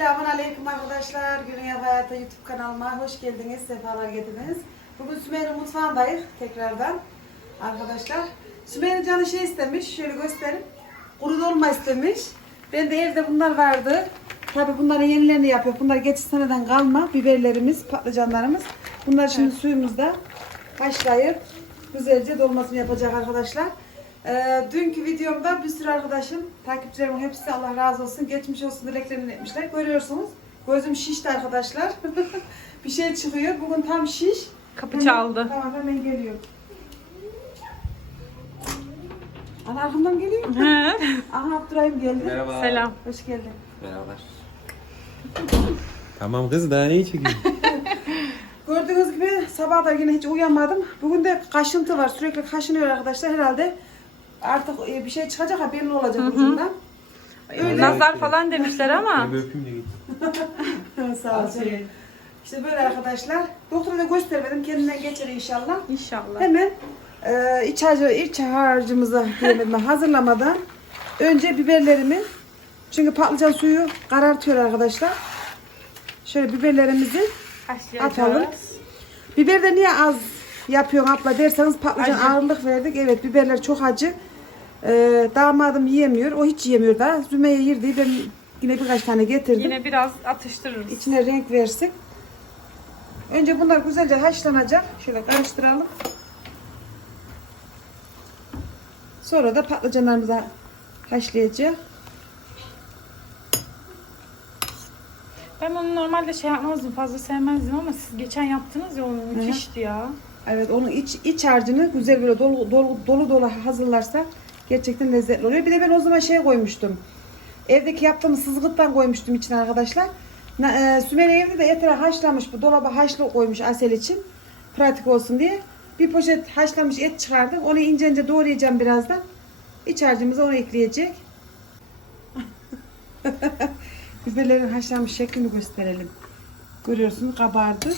Selamun Aleyküm arkadaşlar. Günün Ev Hayatı YouTube kanalıma hoş geldiniz. Sefalar getirdiniz. Bugün Sümeyye'nin mutfağındayız tekrardan. Arkadaşlar. Sümeyye'nin canı şey istemiş. Şöyle göstereyim. Kuru dolma istemiş. Ben de evde bunlar vardı. Tabi bunların yenilerini yapıyor. Bunlar geçen seneden kalma biberlerimiz, patlıcanlarımız. Bunlar şimdi suyumuzda haşlayıp güzelce dolmasını yapacak arkadaşlar. Ee, dünkü videomda bir sürü arkadaşım, takipçilerimin hepsi Allah razı olsun, geçmiş olsun dileklerini etmişler. Görüyorsunuz. Gözüm şişti arkadaşlar. bir şey çıkıyor. Bugün tam şiş. Kapı çaldı. Tamam hemen geliyor. Ana arkamdan geliyor. He. Aha Abdurrahim geldi. Merhaba. Selam. Hoş geldin. Merhabalar. tamam kız daha neyi çekiyorsun? Gördüğünüz gibi sabah da yine hiç uyuyamadım. Bugün de kaşıntı var. Sürekli kaşınıyor arkadaşlar. Herhalde artık e, bir şey çıkacak ha belli olacak ucundan. Öyle. Nazar falan demişler ama. Bir öpeyim de git. Sağ olsun. İşte böyle arkadaşlar. Doktora da göstermedim. Kendinden geçer inşallah. İnşallah. Hemen e, iç, harcı, iç harcımızı diyemedim hazırlamadan önce biberlerimi çünkü patlıcan suyu karartıyor arkadaşlar. Şöyle biberlerimizi Atalım. Biber de niye az yapıyorsun abla derseniz patlıcan Acı. ağırlık verdik. Evet biberler çok acı. Ee, damadım yiyemiyor. O hiç yiyemiyor da. Zümeyye yerdi. Ben yine birkaç tane getirdim. Yine biraz atıştırırız. İçine renk versin. Önce bunlar güzelce haşlanacak. Şöyle karıştıralım. Sonra da patlıcanlarımızı haşlayacağız. Ben onu normalde şey yapmazdım, fazla sevmezdim ama siz geçen yaptınız ya onu müthişti ya. Evet onun iç iç harcını güzel böyle dolu dolu dolu, dolu hazırlarsa gerçekten lezzetli oluyor. Bir de ben o zaman şey koymuştum. Evdeki yaptığım sızgıttan koymuştum içine arkadaşlar. E, Sümeyye evde de etleri haşlamış bu dolaba haşlı koymuş Asel için. Pratik olsun diye. Bir poşet haşlamış et çıkardım. Onu ince ince doğrayacağım birazdan. İç harcımızı ona ekleyecek. Biberlerin haşlanmış şeklini gösterelim. Görüyorsunuz kabardı.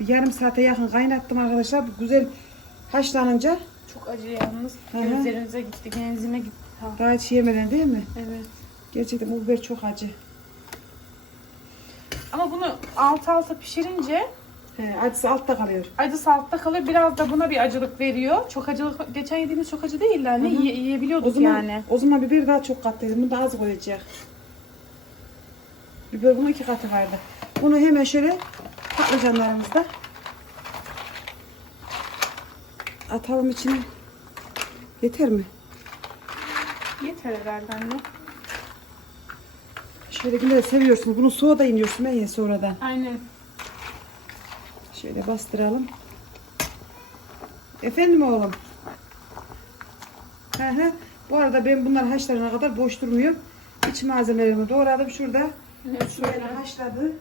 Bir yarım saate yakın kaynattım arkadaşlar. Bu güzel haşlanınca Çok acı yalnız. Hı hı. Gözlerinize gitti, genzime gitti. Ha. daha hiç yemeden değil mi? Evet. Gerçekten bu biber çok acı. Ama bunu alt alta pişirince He, acısı altta kalıyor. acısı altta kalıyor. Biraz da buna bir acılık veriyor. Çok acılık, geçen yediğimiz çok acı değil yani. Hı hı. Yiye- yiyebiliyorduk O zaman, yani. o zaman biber daha çok katlıydı. Bunu da az koyacak. Biber bunun iki katı vardı. Bunu hemen şöyle patlıcanlarımızda atalım içine. Yeter mi? Yeter herhalde anne. Şöyle de seviyorsunuz. Bunu soğuda iniyorsun ye sonradan. Aynen. Şöyle bastıralım. Efendim oğlum. Hı hı. Bu arada ben bunlar haşlanana kadar boş durmuyorum. İç malzemelerimi doğradım. Şurada Evet, şöyle şöyle. haşladı.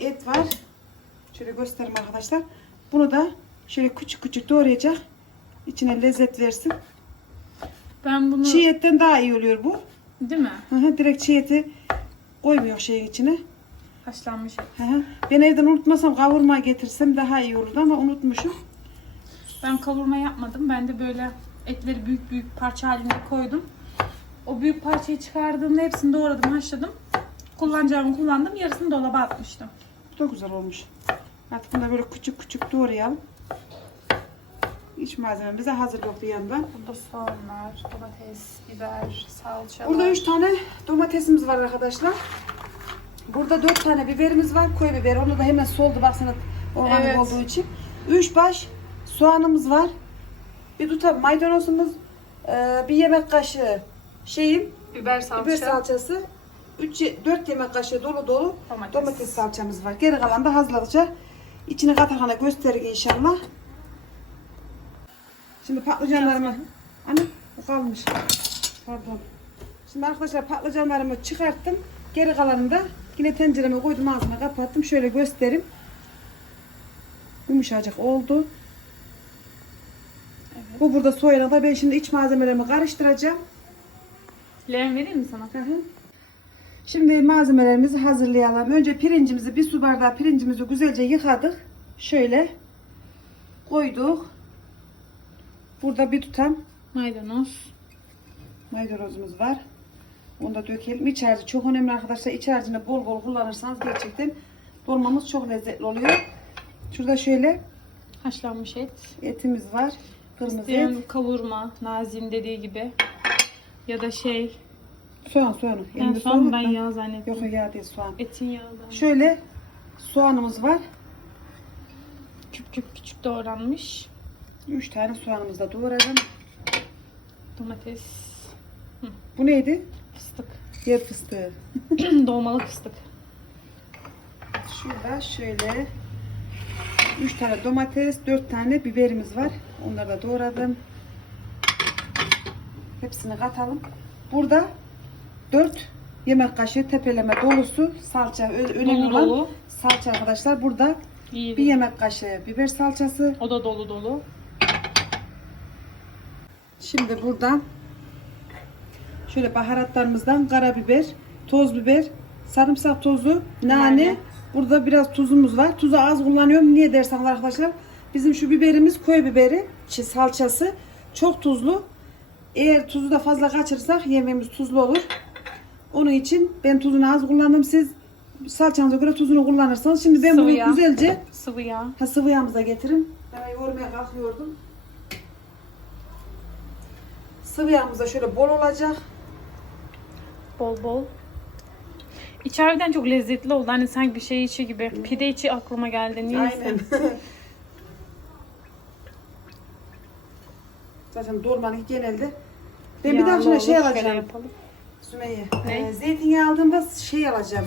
Et var. Şöyle göstereyim arkadaşlar. Bunu da şöyle küçük küçük doğrayacak. İçine lezzet versin. Ben bunu... Çiğ etten daha iyi oluyor bu. Değil mi? Hı hı. Direkt çiğ eti koymuyor şeyin içine. Haşlanmış et. Hı hı. Ben evden unutmasam kavurma getirsem daha iyi olurdu ama unutmuşum. Ben kavurma yapmadım. Ben de böyle etleri büyük büyük parça halinde koydum. O büyük parçayı çıkardığımda hepsini doğradım, haşladım. Kullanacağımı kullandım. Yarısını dolaba atmıştım. Bu da güzel olmuş. Artık bunu da böyle küçük küçük doğrayalım. İç malzememize hazır yok bir yandan. Burada soğanlar, domates, biber, salça Burada var. 3 tane domatesimiz var arkadaşlar. Burada 4 tane biberimiz var. Koy biber. Onu da hemen soldu baksana organik Evet. olduğu için. 3 baş soğanımız var. Bir tutam maydanozumuz. eee, bir yemek kaşığı şeyim. biber salça, Biber salçası. 3 4 yemek kaşığı dolu dolu domates. domates salçamız var. Geri kalan da hazırladıkça içine katakana gösterik inşallah. Şimdi patlıcanlarımı... Anne bu kalmış. Pardon. Şimdi arkadaşlar patlıcanlarımı çıkarttım. Geri kalanını da yine tencereme koydum ağzına kapattım. Şöyle göstereyim. Yumuşacık oldu. Evet. Bu burada soyana da ben şimdi iç malzemelerimi karıştıracağım. Leğen vereyim mi sana? Hı hı. Şimdi malzemelerimizi hazırlayalım. Önce pirincimizi, bir su bardağı pirincimizi güzelce yıkadık. Şöyle koyduk. Burada bir tutam Maydanoz. maydanozumuz var. Onu da dökelim. İç harcı çok önemli arkadaşlar. İç harcını bol bol kullanırsanız gerçekten dolmamız çok lezzetli oluyor. Şurada şöyle Haşlanmış et. etimiz var. Kırmızı İsteyen et. kavurma, Nazim dediği gibi. Ya da şey, Soğan soğanı. yani soğan soğan ben yağ zannettim. Yok yağ değil soğan. Etin yağından. Şöyle soğanımız var. Küp küp küçük doğranmış. 3 tane soğanımızı da doğradım. Domates, Bu neydi? fıstık. Yer fıstığı. Dolmalık fıstık. Şurada şöyle 3 tane domates, 4 tane biberimiz var. Onları da doğradım. Hepsini katalım. Burada 4 yemek kaşığı tepeleme dolusu salça. Önemli Dolu olan dolu. salça arkadaşlar. Burada İyi. bir yemek kaşığı biber salçası. O da dolu dolu. Şimdi burada şöyle baharatlarımızdan karabiber, toz biber, sarımsak tozu, nane. Nane. Burada biraz tuzumuz var. Tuzu az kullanıyorum. Niye derseniz arkadaşlar. Bizim şu biberimiz köy biberi, salçası çok tuzlu. Eğer tuzu da fazla kaçırırsak yemeğimiz tuzlu olur. Onun için ben tuzunu az kullandım. Siz salçanıza göre tuzunu kullanırsanız. Şimdi ben Sıvı bunu yağ. güzelce Sıvı yağ. Ha sıvı yağımıza getirin. Ben yoğurmaya kalkıyordum. Sıvı yağımız da şöyle bol olacak. Bol bol. İçeriden çok lezzetli oldu. Hani sanki bir şey içi gibi. Pide içi aklıma geldi. Niyeyse. Aynen. Zaten dolmalık genelde. Ben bir daha şuna şey alacağım. yapalım. Sümeyye. Ne? Ee, zeytinyağı aldığımda şey alacağım.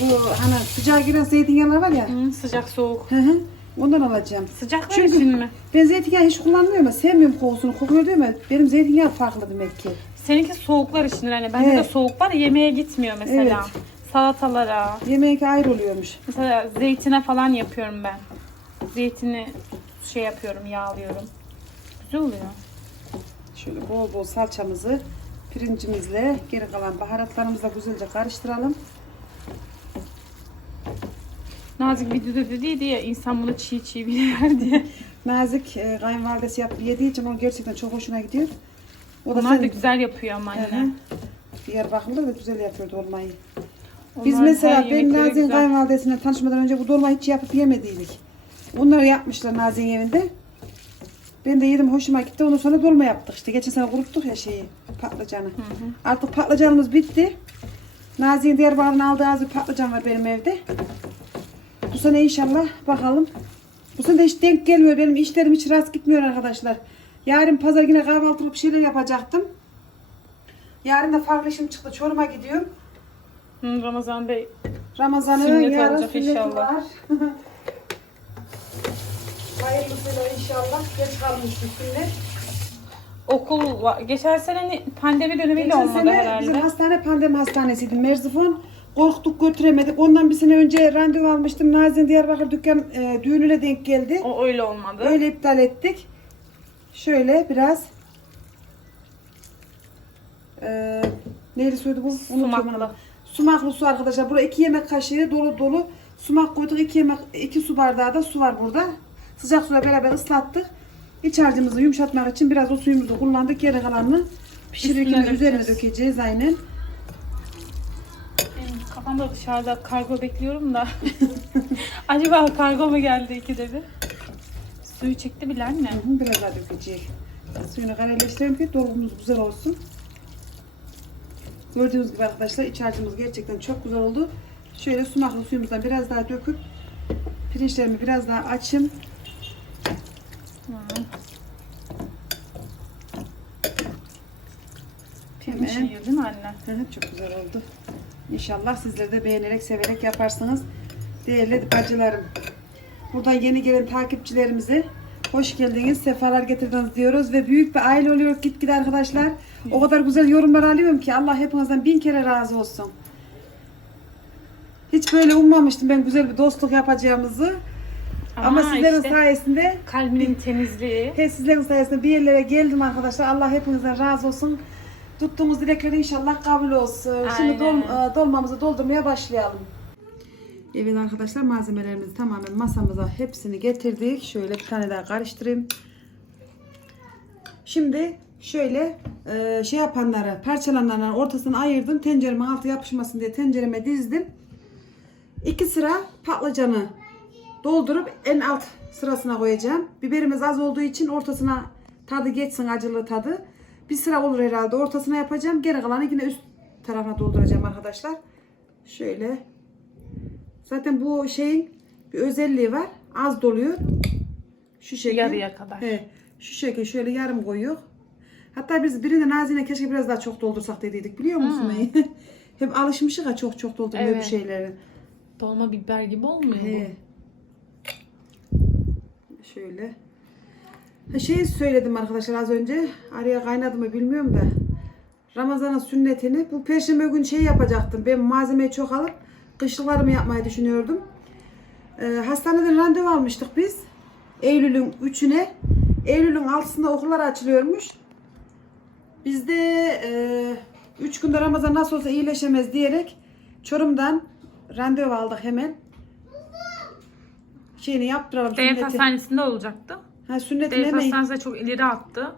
Bu hani sıcağa giren zeytinyağlar var ya. Hı, sıcak soğuk. Hı hı. Ondan alacağım. Sıcak Çünkü- Çünkü... mi? Ben zeytinyağı hiç kullanmıyorum ama sevmiyorum kokusunu. Kokuyor değil mi? Benim zeytinyağı farklı demek ki. Seninki soğuklar için hani bende de Evet. soğuk var ya yemeğe gitmiyor mesela. Evet. Salatalara, Yemeğe ayrı oluyormuş. mesela zeytine falan yapıyorum ben. Zeytini şey yapıyorum, yağlıyorum. Güzel oluyor. Şöyle bol bol salçamızı pirincimizle geri kalan baharatlarımızla güzelce karıştıralım. Nazik videoda dediydi ya insan bunu çiğ çiğ bile yer diye. Nazik e, kayınvalidesi yapıp yediği için o gerçekten çok hoşuna gidiyor. O da Onlar da senin güzel yapıyor ama Hı anne. hı. Diyarbakır'da da güzel yapıyor dolmayı. Biz Onlar mesela her ben Nazik'in güzel. kayınvalidesiyle tanışmadan önce bu dolmayı hiç yapıp yemediydik. Onları yapmışlar Nazik'in evinde. Ben de yedim hoşuma gitti. Ondan sonra dolma yaptık işte. Geçen sene kuruttuk ya şeyi patlıcanı. Artık patlıcanımız bitti. Nazik'in Diyarbakır'ın aldığı az bir patlıcan var benim evde. Sene inşallah bakalım. Bu sene de hiç denk gelmiyor. Benim işlerim hiç rast gitmiyor arkadaşlar. Yarın pazar yine kahvaltılık bir şeyler yapacaktım. Yarın da farklı işim çıktı. Çorum'a gidiyorum. Hı, Ramazan Bey Ramazan'ın Sünnet yarın olacak inşallah. var. Hayırlısıyla inşallah. Geç kalmış bir sünnet. okul var. Geçen sene pandemi dönemiyle Geçen olmadı sene herhalde. bizim hastane pandemi hastanesiydi. Merzifon. Korktuk götüremedik. Ondan bir sene önce randevu almıştım. Nazilli Diyarbakır dükkan e, düğününe denk geldi. O öyle olmadı. Öyle iptal ettik. Şöyle biraz e, neydi söyledi bu? Sumaklı. Sumaklı su arkadaşlar. Burada iki yemek kaşığı dolu dolu sumak koyduk. iki yemek iki su bardağı da su var burada. Sıcak suyla beraber ıslattık. İç harcımızı yumuşatmak için biraz o suyumuzu kullandık. Geri kalanını pişirirken üzerine dökeceğiz aynen. Kafamda dışarıda kargo bekliyorum da. Acaba kargo mu geldi ikide bir? Suyu çekti bile anne. Hı Biraz daha dökeceğiz. Suyunu kareleştirelim ki dolgumuz güzel olsun. Gördüğünüz gibi arkadaşlar iç harcımız gerçekten çok güzel oldu. Şöyle sumaklı suyumuzdan biraz daha döküp pirinçlerimi biraz daha açayım. Hı. Hemen. Değil mi anne? Hı hı, çok güzel oldu. İnşallah sizler de beğenerek, severek yaparsınız. Değerli bacılarım. Buradan yeni gelen takipçilerimize hoş geldiniz, sefalar getirdiniz diyoruz ve büyük bir aile oluyor gitgide arkadaşlar. O kadar güzel yorumlar alıyorum ki Allah hepinizden bin kere razı olsun. Hiç Hiç böyle ummamıştım ben güzel bir dostluk yapacağımızı. Ama, Ama sizlerin işte sayesinde kalbinin temizliği. he, sizlerin sayesinde bir yerlere geldim arkadaşlar. Allah hepinizden razı olsun. Tuttuğumuz dilekler inşallah kabul olsun. Şimdi dol, Aynen. e, dolmamızı doldurmaya başlayalım. Evet arkadaşlar malzemelerimizi tamamen masamıza hepsini getirdik. Şöyle bir tane daha karıştırayım. Şimdi şöyle e, şey yapanları, parçalananları ortasına ayırdım. Tenceremin altı yapışmasın diye tencereme dizdim. İki sıra patlıcanı doldurup en alt sırasına koyacağım. Biberimiz az olduğu için ortasına tadı geçsin acılı tadı. Bir sıra olur herhalde ortasına yapacağım. Geri kalanı yine üst tarafına dolduracağım arkadaşlar. Şöyle. Zaten bu şeyin bir özelliği var. Az doluyor. Şu şekil. Yarıya kadar. He, şu şekil şöyle yarım koyuyor. Hatta biz birinde Nazine keşke biraz daha çok doldursak dediydik biliyor musun? Hep alışmışız ha çok çok doldurmaya Evet. bir şeyleri. Dolma biber gibi olmuyor He. Şöyle. Ha şey söyledim arkadaşlar az önce. Araya kaynadı mı bilmiyorum da. Ramazan'ın sünnetini bu perşembe gün şey yapacaktım. Ben malzemeyi çok alıp kışlıklarımı yapmayı düşünüyordum. Ee, hastaneden randevu almıştık biz. Eylül'ün 3'üne. Eylül'ün 6'sında okullar açılıyormuş. Biz de 3 günde Ramazan nasıl olsa iyileşemez diyerek Çorum'dan randevu aldık hemen. Şeyini yaptıralım. Devlet hastanesinde olacaktı. Ha sünnetini Devlet hemen hastanesi de çok ileri attı.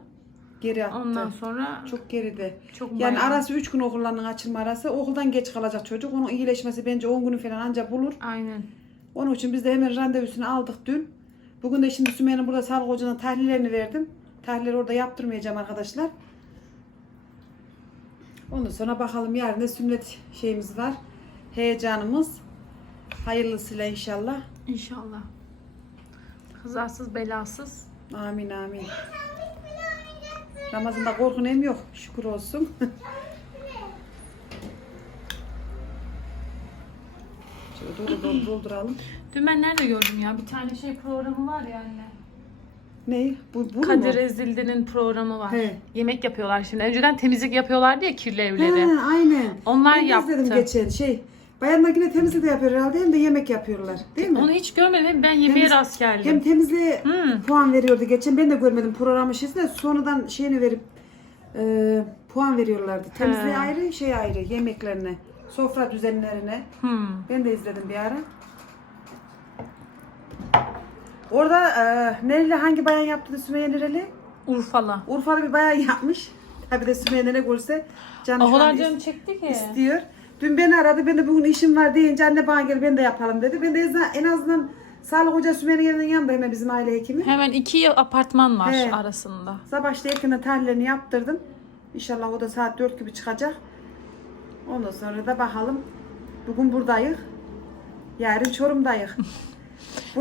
geri attı. Ondan sonra Çok geride. çok Yani bayağı- arası 3 gün okullarının açılma arası. Okuldan geç kalacak çocuk. Onun iyileşmesi bence 10 günü falan ancak bulur. Aynen. Onun için biz de hemen randevusunu aldık dün. Bugün de şimdi Sümeyye'nin burada sağlık hocanın tahlillerini verdim. Tahlilleri orada yaptırmayacağım arkadaşlar. Ondan sonra bakalım yarın da sünnet şeyimiz var. Heyecanımız. Hayırlısıyla inşallah. İnşallah. Kazasız belasız. Amin amin. Ramazan'da korkun hem yok. Şükür olsun. Şöyle dolu dolu dolduralım. Dün ben nerede gördüm ya? Bir tane şey programı var ya anne. Ne? Bu, bu Kadir mu? Ezildi'nin programı var. He. Yemek yapıyorlar şimdi. Önceden temizlik yapıyorlardı ya kirli evleri. He, aynen. Onlar ben yaptı. izledim geçen şey. Bayanlar yine temizlik de yapıyor herhalde hem de yemek yapıyorlar. Değil mi? Onu hiç görmedim. Ben yemeğe Temiz- rast geldim. Hem temizliğe Hmm. puan veriyordu geçen. Ben de görmedim programı şeysi de sonradan şeyini verip e, puan veriyorlardı. Temizliğe ayrı, şey ayrı, yemeklerine, sofra düzenlerine. Hmm. Ben de izledim bir ara. Orada e, nereli hangi bayan yaptı da Sümeyye nereli? Urfalı. Urfalı bir bayan yapmış. Tabii de Sümeyye ne görse canı şu an canım is- çekti ki. istiyor. Dün beni aradı. Ben de bugün işim var deyince anne bana gel ben de yapalım dedi. Ben de en azından- Sağlık Hoca Sümeyye'nin yanında hemen bizim aile hekimi. Hemen iki apartman var He. arasında. Sabah işte erkenden tahlillerini yaptırdım. İnşallah o da saat 4 gibi çıkacak. Ondan sonra da bakalım. Bugün buradayız. Yarın Çorum'dayız.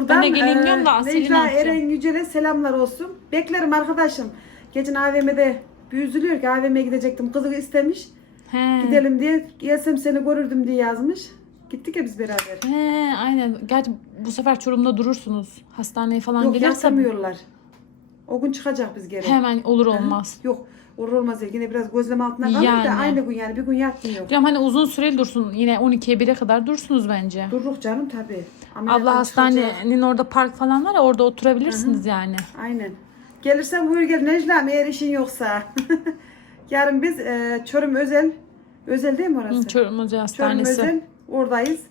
Ben de geleyim diyorum da Necla? Eren Yücel'e selamlar olsun. Beklerim arkadaşım. Geçen AVM'de bir üzülüyor ki AVM'ye gidecektim. Kızı istemiş. He. Gidelim diye. Gelsem seni görürdüm diye yazmış. Gittik ya biz beraber. He, aynen. Gerçi bu sefer Çorum'da durursunuz. Hastaneye falan Yok gelirse yapamıyorlar. O gün çıkacak biz geri. hemen olur olmaz. Yok. Olur olmaz ya. Yine biraz gözlem altına kalır Yani. da aynı gün yani. Bir gün yatmıyor. Diyorum hani uzun süreli dursun. Yine 12'ye 1'e kadar dursunuz bence. Dururuk canım tabii. Ameliyattan çıkacak. hastanenin orada park falan var ya orada oturabilirsiniz yani. Aynen. Gelirsen buyur gel Necla'm eğer işin yoksa. Yarın biz e, Çorum Özel, Özel değil mi orası? Hı, Çorum Özel Çorum Hastanesi. Özel oradayız.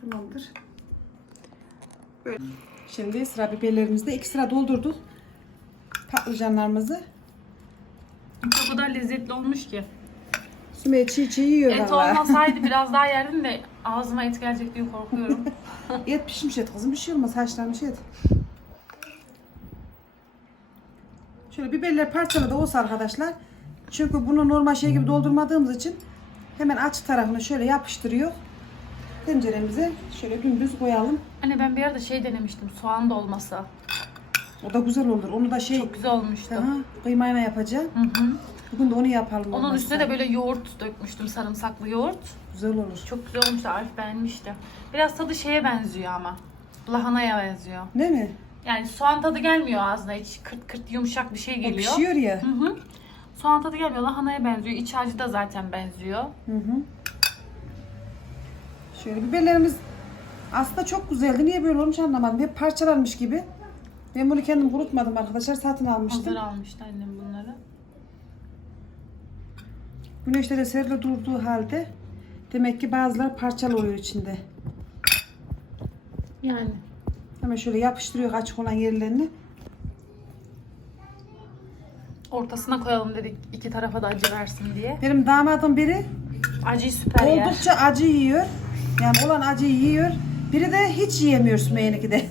Tamamdır. Böyle. Şimdi sıra biberlerimizde iki sıra doldurduk. Patlıcanlarımızı. O kadar lezzetli olmuş ki. Sümeyye çiğ çiğ yiyor Et valla. olmasaydı biraz daha yerdim de ağzıma et gelecek diye korkuyorum. Et pişmiş et kızım bir şey olmaz haşlanmış et. Şöyle biberler parçalı da olsa arkadaşlar. Çünkü bunu normal şey gibi doldurmadığımız için hemen aç tarafını şöyle yapıştırıyor. Tenceremize şöyle dümdüz koyalım. Anne ben bir arada şey denemiştim soğan dolması. O da güzel olur. Onu da şey Çok güzel olmuştu. Aha, kıymayla yapacağım. Hı hı. Bugün de onu yapalım. Onun olmazsa. üstüne de böyle yoğurt dökmüştüm sarımsaklı yoğurt. güzel olur. Çok güzel olmuştu Arif beğenmişti. Biraz tadı şeye benziyor ama. Lahanaya benziyor. Değil mi? Yani soğan tadı gelmiyor ağzına hiç kırt kırt yumuşak bir şey O geliyor. pişiyor ya. Hı hı. Soğan tadı gelmiyor lahanaya benziyor. İç harcı da zaten benziyor. Hı hı. Şöyle biberlerimiz aslında çok güzeldi. Niye böyle olmuş anlamadım. Hep parçalanmış gibi. Ben bunu kendim kurutmadım arkadaşlar. Satın almıştım. Hazır almıştı annem bunları. Güneşte de serili durduğu halde demek ki bazıları parçalı oluyor içinde. Yani. Hemen şöyle yapıştırıyor açık olan yerlerini. Ortasına koyalım dedik iki tarafa da acı versin diye. Benim damadım biri Acıyı süper yer. oldukça acı yiyor. Yani olan acıyı yiyor. Biri de hiç yiyemiyor Sümeyye'ninki de.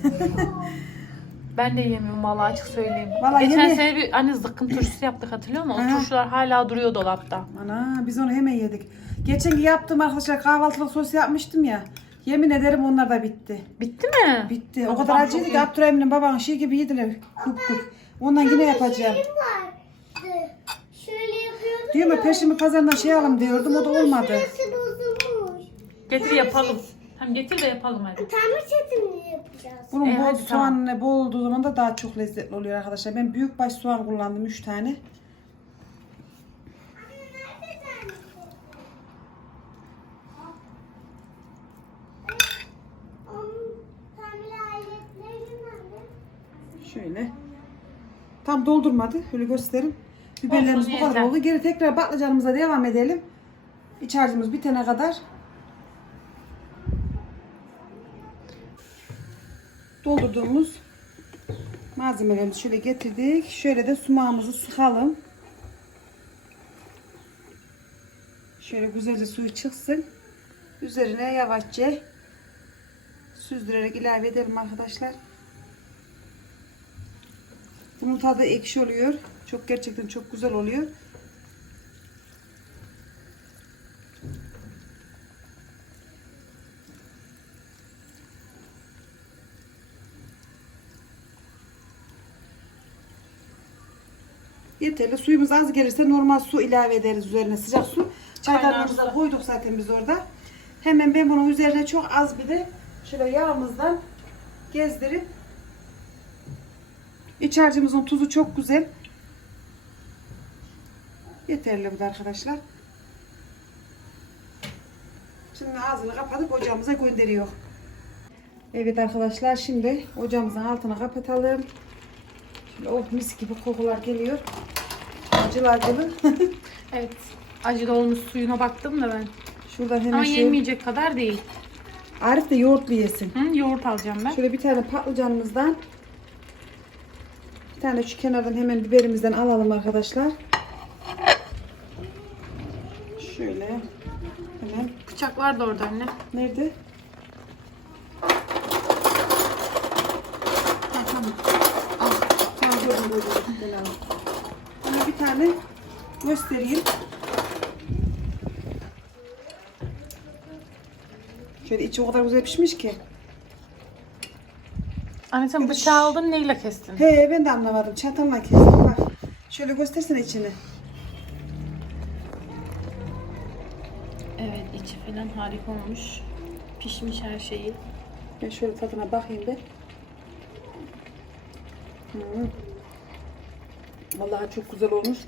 Ben de yemiyorum vallahi açık söyleyeyim. Vallahi Geçen yeme- sene bir anne zıkkım turşusu yaptık hatırlıyor musun? O Ha. turşular hala duruyor dolapta. Ana biz onu hemen yedik. Geçen gün yaptığım arkadaşlar kahvaltılık sos yapmıştım ya. Yemin ederim onlar da bitti. Bitti mi? Bitti. O kadar acıydı ki Abdurrahim'in babanın şey gibi yediler. Kup kup. Ondan yine yapacağım. Şöyle yapıyordum Diyorum ya peşimi pazardan şey alalım diyordum o da olmadı. Şurası bozulmuş. Getir yapalım. Tamam getir de yapalım hadi. Tamir setini yapacağız. Bunun E, bol hadi, soğanla bol olduğu zaman da daha çok lezzetli oluyor arkadaşlar. Ben büyük baş soğan kullandım 3 tane. Onun tamir aletleri nerede? Şöyle. Tam doldurmadı. Şöyle göstereyim. Biberlerimiz bu kadar oldu. Geri tekrar patlıcanımıza devam edelim. İç harcımız bitene kadar. Doldurduğumuz malzemelerimizi şöyle getirdik. Şöyle de sumağımızı sıkalım. Şöyle güzelce suyu çıksın. Üzerine yavaşça süzdürerek ilave edelim arkadaşlar. Bunun tadı ekşi oluyor. Çok gerçekten çok güzel oluyor. Yeterli. Suyumuz az gelirse normal su ilave ederiz üzerine sıcak su. Çaydanlığımıza koyduk zaten biz orada. Hemen ben bunun üzerine çok az bir de şöyle yağımızdan gezdirip İç harcımızın tuzu çok güzel. Yeterli bu da arkadaşlar. Şimdi ağzını kapatıp ocağımıza gönderiyor. Evet arkadaşlar şimdi ocağımızın altını kapatalım. Şimdi oh mis gibi kokular geliyor. Acılı acılı. Evet. Acılı olmuş suyuna baktım da ben. Şuradan hemen Ama şey. yenmeyecek kadar değil. Arif de yoğurtlu yesin. Hı, yoğurt alacağım ben. Şöyle bir tane patlıcanımızdan bir tane şu kenardan hemen biberimizden alalım arkadaşlar. Şöyle hemen Bıçak var da orada anne. nerede? Ha, tamam. Al. Tamam gördüm alayım. Ona bir tane göstereyim. Şöyle içi o kadar güzel pişmiş ki. Anne sen bıçağı aldın neyle kestin? He ben de anlamadım. Çatalla kestim bak. Şöyle göstersene içini. Evet içi falan harika olmuş. Pişmiş her şeyi. Ben şöyle tadına bakayım bir. Hmm. Vallahi çok güzel olmuş.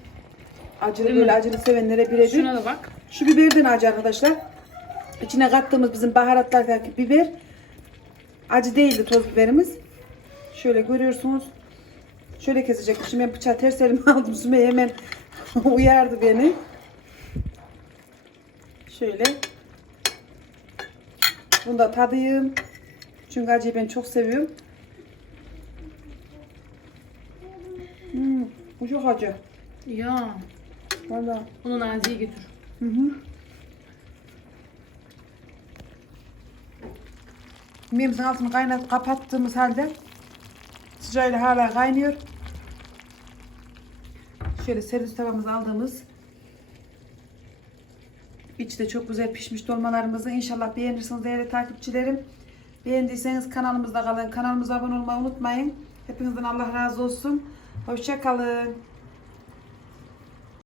Acılı Değil mi? böyle acılı sevenlere birebir. Şuna da bak. Şu biberden acı arkadaşlar. İçine kattığımız bizim baharatlardaki biber. Acı değildi toz biberimiz. Şöyle görüyorsunuz. Şöyle kesecektim. Şimdi ben bıçağı ters elime aldım. Sümeyye hemen uyardı beni. Şöyle. Bunu da tadayım. Çünkü acıyı ben çok seviyorum. Hmm, bu çok acı. Ya. Vallahi. Onu Nazi'ye götür. Hı hı. Yemeğimizin altını kaynat kapattığımız halde sıcağıyla hala kaynıyor. Şöyle servis tavamızı aldığımız içi de çok güzel pişmiş dolmalarımızı inşallah beğenirsiniz değerli takipçilerim. Beğendiyseniz kanalımızda kalın. Kanalımıza abone olmayı unutmayın. Hepinizden Allah razı olsun. Hoşça kalın.